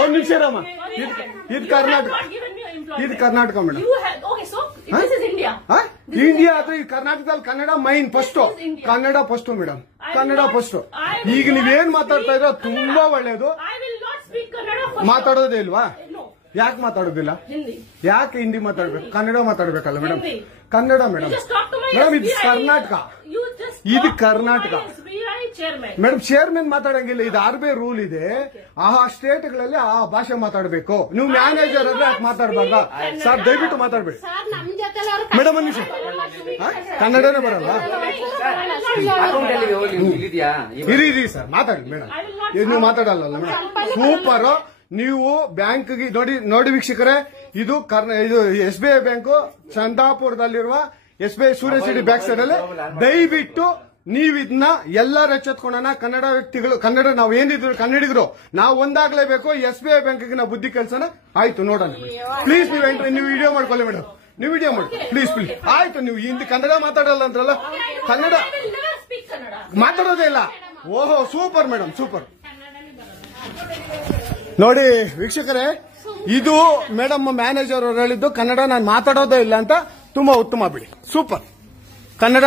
ಒಂದು ನಿಮಿಷ ರಮ್ಮ, ಇದು ಕರ್ನಾಟಕ, ಇದು ಕರ್ನಾಟಕ ಮೇಡಮ್. ಇಂಡಿಯಾ ಅಥವಾ ಈ ಕರ್ನಾಟಕದಲ್ಲಿ Kannada main first, Kannada first madam, Kannada first. ಈಗ ನೀವೇನ್ ಮಾತಾಡ್ತಾ ಇರೋ ತುಂಬಾ ಒಳ್ಳೇದು. ಮಾತಾಡೋದೇ ಇಲ್ವಾ? ಯಾಕೆ ಮಾತಾಡೋದಿಲ್ಲ? ಯಾಕೆ ಹಿಂದಿ ಮಾತಾಡ್ಬೇಕು? ಕನ್ನಡ ಮಾತಾಡ್ಬೇಕಲ್ಲ ಮೇಡಮ್? ಕನ್ನಡ ಮೇಡಮ್. ಮೇಡಮ್ ಇದು ಕರ್ನಾಟಕ, ಇದು ಕರ್ನಾಟಕ ಮೇಡಮ್. ಚೇರ್ಮನ್ ಮಾತಾಡಂಗಿಲ್ಲ, ಇದು RBI ರೂಲ್ ಇದೆ. ಆ ಸ್ಟೇಟ್ಗಳಲ್ಲಿ ಆ ಭಾಷೆ ಮಾತಾಡಬೇಕು. ನೀವು ಮ್ಯಾನೇಜರ್ ಅಂದ್ರೆ ಯಾಕೆ ಮಾತಾಡ್ಬಾರ್ದ ಸರ್? ದಯವಿಟ್ಟು ಮಾತಾಡ್ಬೇಡಿ ಮೇಡಮ್. ಒಂದು ನಿಮಿಷ, ಕನ್ನಡನೇ ಬರಲ್ಲ? ಇರಿ ಸರ್, ಮಾತಾಡಿ ಮೇಡಮ್. ನೀವು ಮಾತಾಡಲ್ಲ ಮೇಡಮ್? ಸೂಪರ್. ನೀವು ಬ್ಯಾಂಕ್ಗೆ ನೋಡಿ ವೀಕ್ಷಕರೇ, ಇದು SBI ಬ್ಯಾಂಕು ಚಂದಾಪುರದಲ್ಲಿರುವ SBI ಸೂರ್ಯ ಸಿಟಿ ಬ್ಯಾಕ್ ಸೈಡ್ ಅಲ್ಲಿ. ದಯವಿಟ್ಟು ನೀವು ಇದನ್ನ ಎಲ್ಲರೂ ಎಚ್ಚೆತ್ಕೊಳ್ಳೋಣ. ಕನ್ನಡ ವ್ಯಕ್ತಿಗಳು, ಕನ್ನಡ ನಾವು ಏನಿದ್ರು ಕನ್ನಡಿಗರು, ನಾವು ಒಂದಾಗ್ಲೇಬೇಕು. SBI ಬ್ಯಾಂಕ್ಗೆ ನಾವು ಬುದ್ಧಿ ಕಲ್ಸೋಣ. ಆಯ್ತು, ನೋಡೋಣ ಪ್ಲೀಸ್. ನೀವು ವಿಡಿಯೋ ಮಾಡ್ಕೊಳ್ಳಿ ಮೇಡಮ್, ನೀವು ವಿಡಿಯೋ ಮಾಡಿ ಪ್ಲೀಸ್. ಆಯ್ತು, ನೀವು ಹಿಂದಿ ಕನ್ನಡ ಮಾತಾಡಲ್ಲ ಅಂದ್ರಲ್ಲ, ಕನ್ನಡ ಮಾತಾಡೋದೇ ಇಲ್ಲ. ಓಹೋ, ಸೂಪರ್ ಮೇಡಮ್, ಸೂಪರ್. ನೋಡಿ ವೀಕ್ಷಕರೇ, ಇದು ಮೇಡಮ್ ಮ್ಯಾನೇಜರ್ ಅವರು ಹೇಳಿದ್ದು ಕನ್ನಡ ನಾನು ಮಾತಾಡೋದೇ ಇಲ್ಲ ಅಂತ. ತುಂಬಾ ಉತ್ತಮ ಬಿಡಿ, ಸೂಪರ್. ಕನ್ನಡ